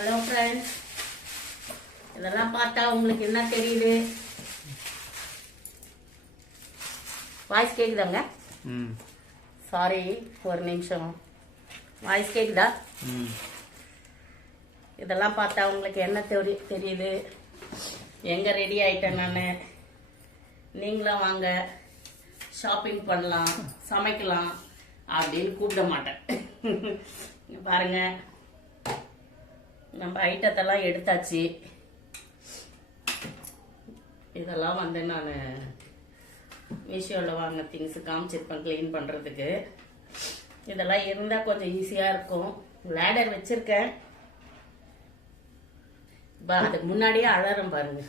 Hello friends இதெல்லாம் பார்த்தா உங்களுக்கு என்ன தெரியுது? வாய்ஸ் கேக்குதாங்க? சாரி ஒரு நிமிஷம். வாய்ஸ் கேக்குதா? இதெல்லாம் பார்த்தா உங்களுக்கு என்ன தெரி தெரியுது? எங்கே ரெடி ஆயிட்டேன் நான்? நீங்களும் வாங்க. ஷாப்பிங் பண்ணலாம் சமைக்கலாம் அப்படின்னு கூப்பிட மாட்டேன். இங்க பாருங்க. நம்ம ஐட்டத்தெல்லாம் எடுத்தாச்சு. இதெல்லாம் வந்து நான் மீஷோவில் வாங்கின திங்ஸ் காமிச்சிருப்பேன் க்ளீன் பண்ணுறதுக்கு இதெல்லாம் இருந்தால் கொஞ்சம் ஈஸியாக இருக்கும். லேடர் வச்சுருக்கேன். பா அதுக்கு முன்னாடியே அழறம் பாருங்க.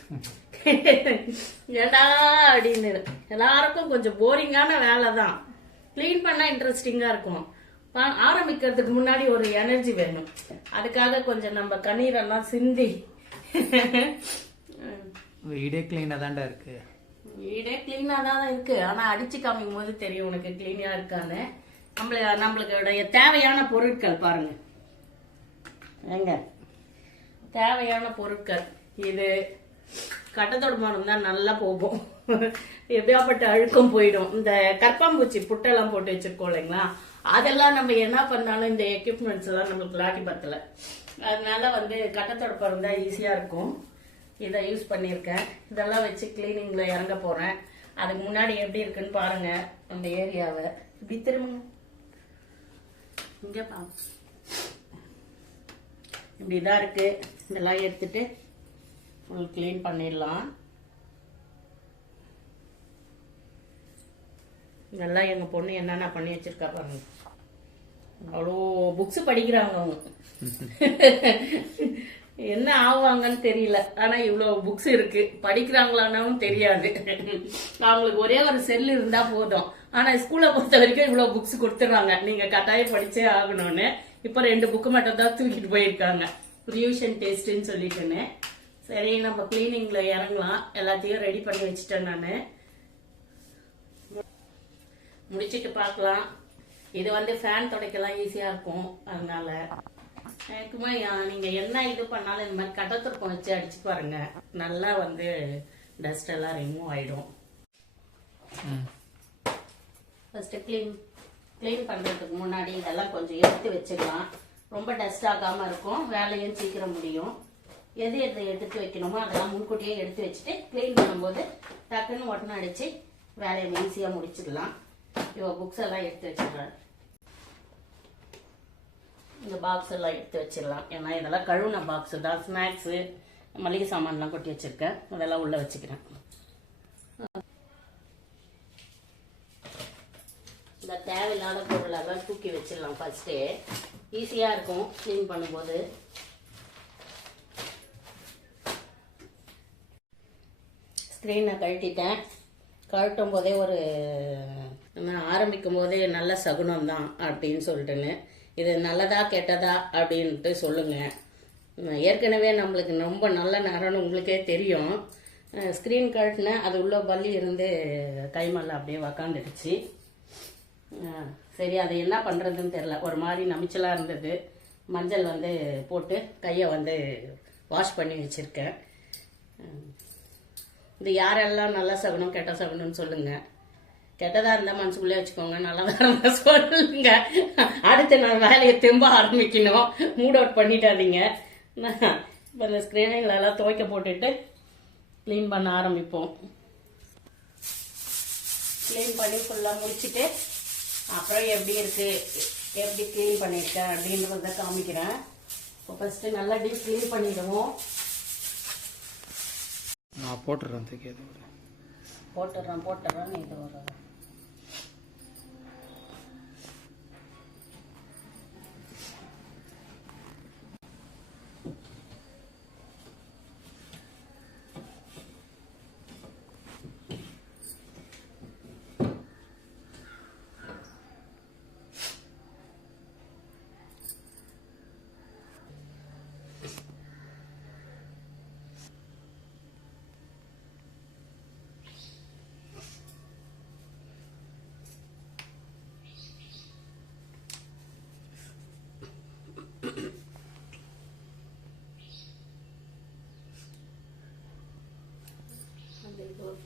ஏடா அப்படின்னு. எல்லாருக்கும் கொஞ்சம் போரிங்கான வேலை தான் க்ளீன் பண்ணால் இன்ட்ரெஸ்டிங்காக இருக்கும். ஆரம்பிக்கிறதுக்கு முன்னாடி ஒரு எனர்ஜி வேணும். அதுக்காக கொஞ்சம் நம்ம கண்ணீரெல்லாம் சிந்தி. வீடே கிளீனாக தான்டா இருக்கு. வீடே கிளீனா தான் இருக்கு. ஆனா அடிச்சு காமிக்கும் போது தெரியும் உனக்கு கிளீனா இருக்கான்னு. நம்மள நம்மளுடைய தேவையான பொருட்கள் பாருங்க. ஏங்க? தேவையான பொருட்கள். இது கட்டத்தொடுமானம் தான் நல்லா போகும். எப்படியாப்பட்ட அழுக்கும் போயிடும். இந்த கற்பாம்பூச்சி புட்டெல்லாம் போட்டு வச்சிருக்கோம் இல்லைங்களா? அதெல்லாம் நம்ம என்ன பண்ணாலும் இந்த எக்யூப்மெண்ட்ஸ் எல்லாம் நம்மளுக்கு லாட்டி பத்தல. அதனால வந்து கட்டத்தோட பிறந்தா ஈஸியாக இருக்கும். இதை யூஸ் பண்ணியிருக்கேன். இதெல்லாம் வச்சு கிளீனிங்கில் இறங்க போகிறேன் அதுக்கு முன்னாடி எப்படி இருக்குன்னு பாருங்க அந்த ஏரியாவை இப்படி திரும்புங்க. இங்கே பா இப்படி தான் இருக்குது இதெல்லாம் எடுத்துட்டு ஃபுல் க்ளீன் பண்ணிடலாம். நல்லா எங்க பொண்ணு என்னென்ன பண்ணி வச்சிருக்கா பாருங்க. அவ்வளோ புக்ஸ் படிக்கிறாங்க அவங்க. என்ன ஆவாங்கன்னு தெரியல. ஆனா இவ்வளவு புக்ஸ் இருக்கு. படிக்கிறாங்களானாவும் தெரியாது. அவங்களுக்கு ஒரே ஒரு செல் இருந்தா போதும். ஆனா ஸ்கூலை பொறுத்த வரைக்கும் இவ்வளவு புக்ஸ் கொடுத்துட்றாங்க. நீங்க கட்டாயம் படிச்சே ஆகணும்னு. இப்ப ரெண்டு புக்கு மட்டும் தான் தூக்கிட்டு போயிருக்காங்க. ரியூஷன் டெஸ்ட்னு சொல்லிட்டுன்னு. சரி நம்ம கிளீனிங்ல இறங்கலாம். எல்லாத்தையும் ரெடி பண்ணி வச்சுட்டேன் நான். முடிச்சிட்டு பார்க்கலாம். இது வந்து ஃபேன் துடைக்கலாம் ஈஸியா இருக்கும். அதனால எனக்குமா யா- நீங்க என்ன இது பண்ணாலும் இந்த மாதிரி கடத்திருப்பம் வச்சு அடிச்சு பாருங்க. நல்லா வந்து டஸ்ட் எல்லாம் ரிமூவ் ஆயிடும். ம். ஃபர்ஸ்ட் க்ளீன் க்ளீன் பண்றதுக்கு முன்னாடி இதெல்லாம் கொஞ்சம் எடுத்து வச்சிடலாம். ரொம்ப டஸ்ட் ஆகாம இருக்கும். வேலையும் சீக்கிரம் முடியும். எது எது எடுத்து வைக்கணுமோ அதெல்லாம் முன்கூட்டியே எடுத்து வச்சுட்டு க்ளீன் பண்ணும்போது டக்குன்னு உடனே அடிச்சு வேலையை ஈஸியா முடிச்சிடலாம். இவள் புக்ஸ் எல்லாம் எடுத்து வச்சிடுறேன். இந்த பாக்ஸ் எல்லாம் எடுத்து வச்சிடலாம். ஏன்னா இதெல்லாம் கழுவுன பாக்ஸு தான். ஸ்நாக்ஸு மளிகை சாமான்லாம் கொட்டி வச்சுருக்கேன். அதெல்லாம் உள்ளே வச்சுக்கிறேன். இந்த தேவையில்லாத பொருளெல்லாம் தூக்கி வச்சிடலாம் ஃபஸ்ட்டே ஈஸியாக இருக்கும் க்ளீன் பண்ணும்போது. ஸ்க்ரீனை கழட்டிட்டேன். கழட்டும் போதே ஒரு நம்ம ஆரம்பிக்கும் போதே நல்ல சகுனம் தான் அப்படின்னு சொல்லிட்டுன்னு. இது நல்லதா கெட்டதா அப்படின்ட்டு சொல்லுங்க. ஏற்கனவே நம்மளுக்கு ரொம்ப நல்ல நேரம்னு உங்களுக்கே தெரியும். ஸ்க்ரீன் கழட்டினேன் அது உள்ள பள்ளி இருந்து கைமல்ல அப்படியே உக்காந்துடுச்சு. சரி அதை என்ன பண்ணுறதுன்னு தெரில ஒரு மாதிரி நமிச்சலாக இருந்தது. மஞ்சள் வந்து போட்டு கையை வந்து வாஷ் பண்ணி வச்சுருக்கேன். இந்த யாரெல்லாம் நல்ல சகுனம் கெட்ட சகுனம்னு சொல்லுங்க. கெட்டதா இருந்தா மனசுக்குள்ளே வச்சுக்கோங்க நல்லதா இருந்தா சொல்லுங்க. அடுத்து நான் வேலையை திரும்ப ஆரம்பிக்கணும். மூட் அவுட் பண்ணிட்டாதீங்க. இப்போ இந்த ஸ்க்ரீனிங்ல துவைக்க போட்டுட்டு க்ளீன் பண்ண ஆரம்பிப்போம். க்ளீன் பண்ணி ஃபுல்லாக முடிச்சுட்டு அப்புறம் எப்படி இருக்கு எப்படி க்ளீன் பண்ணியிருக்கேன் அப்படின்றத காமிக்கிறேன். இப்போ ஃபஸ்ட்டு நல்லா டீப் க்ளீன் பண்ணிடுவோம். நான் போட்டுடுறேன் தூக்கி அது ஒரு போட்டுடுறேன் போட்டுடுறேன் இது ஒரு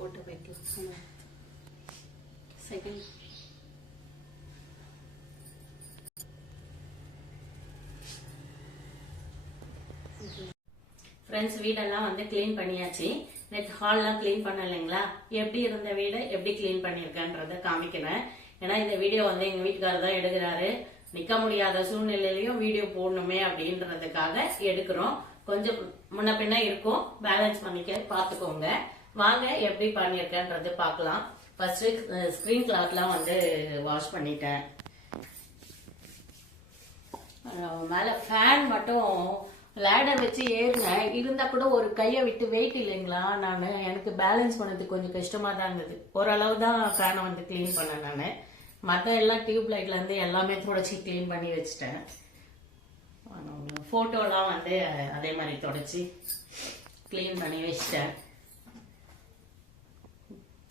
போட்டு வைக்கலாம் செகண்ட் ஃப்ரெண்ட்ஸ் வீடெல்லாம் வந்து க்ளீன் பண்ணியாச்சு. நேற்று ஹால்லாம் க்ளீன் பண்ண இல்லைங்களா எப்படி இருந்த வீடை எப்படி க்ளீன் பண்ணியிருக்கேன்றத காமிக்கிறேன். ஏன்னா இந்த வீடியோ வந்து எங்கள் வீட்டுக்காரர் தான் எடுக்கிறாரு. நிற்க முடியாத சூழ்நிலையிலையும் வீடியோ போடணுமே அப்படின்றதுக்காக எடுக்கிறோம். கொஞ்சம் முன்ன பின்ன இருக்கும். பேலன்ஸ் பண்ணிக்க பார்த்துக்கோங்க. வாங்க எப்படி பண்ணியிருக்கேன்றது பார்க்கலாம். ஃபர்ஸ்ட் ஸ்க்ரீன் கிளாத்லாம் வந்து வாஷ் பண்ணிட்டேன். மேலே ஃபேன் மட்டும் லேடர் வச்சு ஏறினேன். இருந்தால் கூட ஒரு கையை விட்டு வெயிட் இல்லைங்களா? நான் எனக்கு பேலன்ஸ் பண்ணதுக்கு கொஞ்சம் கஷ்டமாக தான் இருந்தது. ஓரளவு தான் ஃபேனை வந்து க்ளீன் பண்ணேன் நான். மற்ற எல்லாம் டியூப் லைட்லேருந்து எல்லாமே தொடச்சி க்ளீன் பண்ணி வச்சுட்டேன். ஃபோட்டோலாம் வந்து அதே மாதிரி தொடச்சி க்ளீன் பண்ணி வச்சிட்டேன்.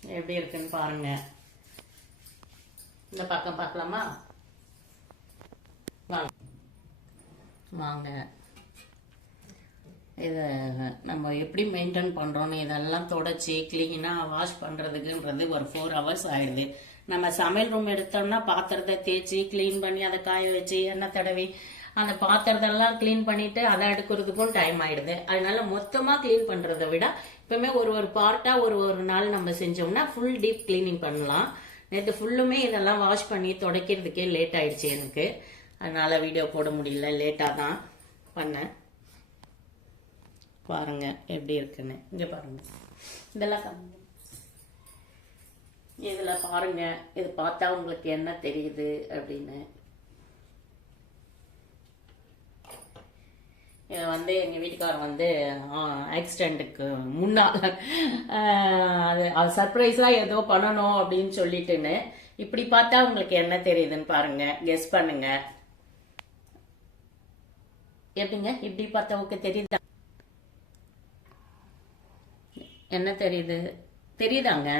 எப்படி இருக்குன்னு பாருங்க. இந்த பக்கம் பார்க்கலாமா? வாங்க. வாங்க. இதை நம்ம எப்படி மெயின்டைன் பண்ணுறோன்னு இதெல்லாம் தொடச்சி க்ளீனாக வாஷ் பண்ணுறதுக்குன்றது ஒரு ஃபோர் ஹவர்ஸ் ஆயிடுது. நம்ம சமையல் ரூம் எடுத்தோம்னா பாத்திரத்தை தேய்ச்சி க்ளீன் பண்ணி அதை காய வச்சு எண்ணெய் தடவி அந்த பாத்திரத்தெல்லாம் க்ளீன் பண்ணிட்டு அதை எடுக்கிறதுக்கும் டைம் ஆயிடுது. அதனால மொத்தமாக க்ளீன் பண்ணுறதை விட இப்பவுமே ஒரு ஒரு பார்ட்டாக ஒரு ஒரு நாள் நம்ம செஞ்சோம்னா ஃபுல் டீப் க்ளீனிங் பண்ணலாம். நேற்று ஃபுல்லுமே இதெல்லாம் வாஷ் பண்ணி துடைக்கிறதுக்கே லேட் ஆயிடுச்சு எனக்கு. அதனால வீடியோ போட முடியல லேட்டாக தான் பண்ணேன். பாருங்க எப்படி இருக்குன்னு. இங்கே பாருங்க. இதெல்லாம் இதில் இதுல பாருங்க. இது பார்த்தா உங்களுக்கு என்ன தெரியுது அப்படின்னு. வந்து எங்க வீட்டுக்காரர் வந்து ஆக்சிடென்ட்டுக்கு முன்னால் அது அது சர்ப்ரைஸா ஏதோ பண்ணணும் அப்படின்னு சொல்லிட்டுன்னு. இப்படி பார்த்தா உங்களுக்கு என்ன தெரியுதுன்னு பாருங்க. கெஸ் பண்ணுங்க. எப்படிங்க? இப்படி பார்த்தா ஓகே தெரியுதா? என்ன தெரியுது? தெரியுதாங்க?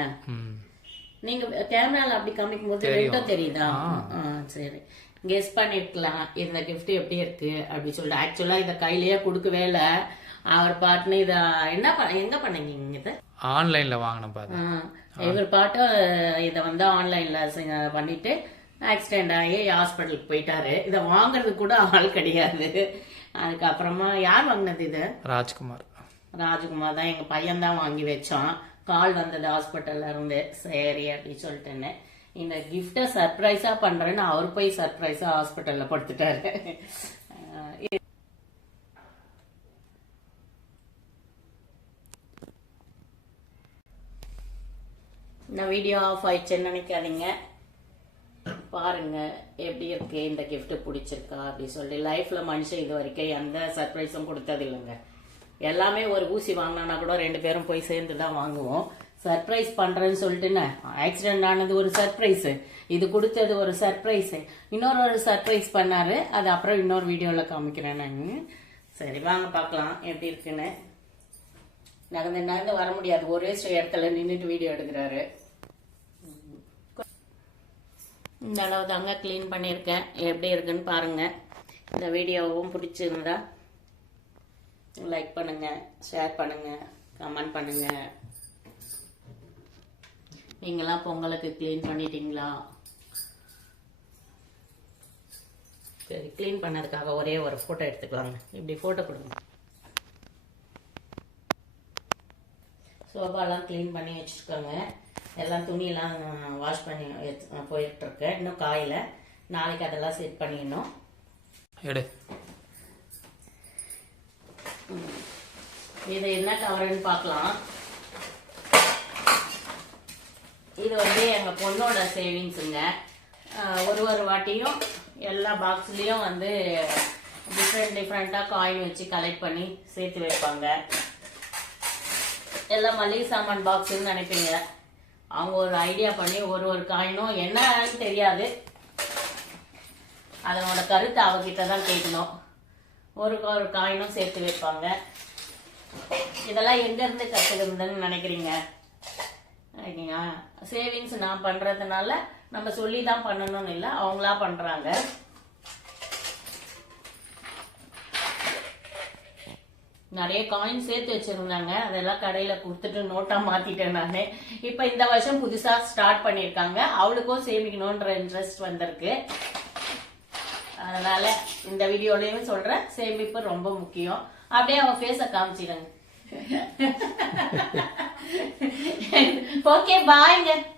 நீங்க கேமரால அப்படி காமிக்கும் போது ரெண்டும் தெரியுதா? சரி. கெஸ் பண்ணிருக்கலாம். இந்த gift எப்படி இருக்கு? அப்படி சொல்லிட்டு. ஆக்சுவலா இத கையிலேயே கொடுக்கவே இல்ல. அவர் பாட்டுன்னு இத என்ன பண்ண எங்க பண்ணீங்க இத? ஆன்லைனில் வாங்கினேன் பாரு. இவர் பாட்டு இத வந்து ஆன்லைன்ல பண்ணிட்டு ஆக்சிடென்ட் ஆகி ஹாஸ்பிட்டலுக்கு போயிட்டாரு. இத வாங்குறது கூட ஆள் கிடையாது. அதுக்கப்புறமா யார் வாங்கினது இது? ராஜ்குமார். ராஜ்குமார் தான். எங்க பையன் தான் வாங்கி வச்சான். கால் வந்தது ஹாஸ்பிட்டல்ல இருந்து. சரி அப்படின்னு சொல்லிட்டேன்னு. இந்த கிஃப்டை சர்ப்ரைஸா பண்றேன்னு அவர் போய் சர்ப்ரைஸா ஹாஸ்பிட்டல்ல படுத்துட்டாரு. நான் இந்த வீடியோ ஆஃப் ஆயிடுச்சுன்னு நினைக்காதீங்க. பாருங்க எப்படி இருக்கு இந்த கிஃப்ட் பிடிச்சிருக்கா அப்படி சொல்லி. லைஃப்ல மனுஷன் இது வரைக்கும் எந்த சர்ப்ரைஸும் கொடுத்தது இல்லைங்க எல்லாமே ஒரு ஊசி வாங்கினா கூட ரெண்டு பேரும் போய் சேர்ந்து தான் வாங்குவோம். சர்ப்ரைஸ் பண்றேன்னு சொல்லிட்டுன்னு ஆக்சிடென்ட் ஆனது ஒரு சர்ப்ரைஸ் இது கொடுத்தது ஒரு சர்ப்ரைஸ் இன்னொரு ஒரு சர்ப்ரைஸ் பண்ணாரு. அது அப்புறம் இன்னொரு வீடியோல காமிக்கிறேன் நான். சரி வாங்க பார்க்கலாம். எப்படி இருக்குன்னு. நகர்ந்து நகர்ந்து வர முடியாது. ஒரே இடத்துல நின்றுட்டு வீடியோ எடுக்கிறாரு. இந்த அளவு தாங்க க்ளீன் பண்ணியிருக்கேன். எப்படி இருக்குன்னு பாருங்க. இந்த வீடியோவும் பிடிச்சிருந்தா லைக் பண்ணுங்க ஷேர் பண்ணுங்க கமெண்ட் பண்ணுங்க. நீங்களாம் பொங்கலுக்கு க்ளீன் பண்ணிட்டீங்களா? சரி க்ளீன் பண்ணதுக்காக ஒரே ஒரு ஃபோட்டோ எடுத்துக்கலாங்க. இப்படி ஃபோட்டோ கொடுங்க. சோஃபாலாம் க்ளீன் பண்ணி வச்சுருக்கோங்க. எல்லாம் துணியெல்லாம் வாஷ் பண்ணி எடுத்து- போயிட்டு இருக்கு இன்னும் காயில. நாளைக்கு அதெல்லாம் செட் பண்ணிடணும். எடு. இது என்ன கவருன்னு பார்க்கலாம். இது வந்து எங்க பொண்ணோட சேவிங்ஸுங்க ஒரு ஒரு வாட்டியும் எல்லா பாக்ஸ்லயும் வந்து டிஃப்ரெண்ட் டிஃப்ரெண்ட்டாக காயின் வச்சு கலெக்ட் பண்ணி சேர்த்து வைப்பாங்க. எல்லாம் மளிகை சாமான் பாக்ஸுன்னு நினைப்பீங்க. அவங்க ஒரு ஐடியா பண்ணி ஒரு ஒரு காயினும் என்னன்னு தெரியாது. அதனோட கருத்தை அவகிட்ட தான் கேட்கணும். ஒரு ஒரு காயினும் சேர்த்து வைப்பாங்க. இதெல்லாம் எங்க இருந்து கத்துக்கிறதுன்னு நினைக்கிறீங்க? ஓகேங்களா சேவிங்ஸ் நான் பண்றதுனால நம்ம சொல்லி தான் பண்ணணும்னு இல்லை அவங்களா பண்றாங்க. நிறைய காயின் சேர்த்து வச்சிருந்தாங்க. அதெல்லாம் கடையில கொடுத்துட்டு நோட்டா மாத்திட்டேன் நானு. இப்ப இந்த வருஷம் புதுசா ஸ்டார்ட் பண்ணிருக்காங்க அவளுக்கும் சேமிக்கணும்ன்ற இன்ட்ரெஸ்ட் வந்திருக்கு. அதனால இந்த வீடியோலயும் சொல்றேன். சேமிப்பு ரொம்ப முக்கியம். அப்படியே அவன் ஃபேஸை காமிச்சிடுங்க Porque vai. Né?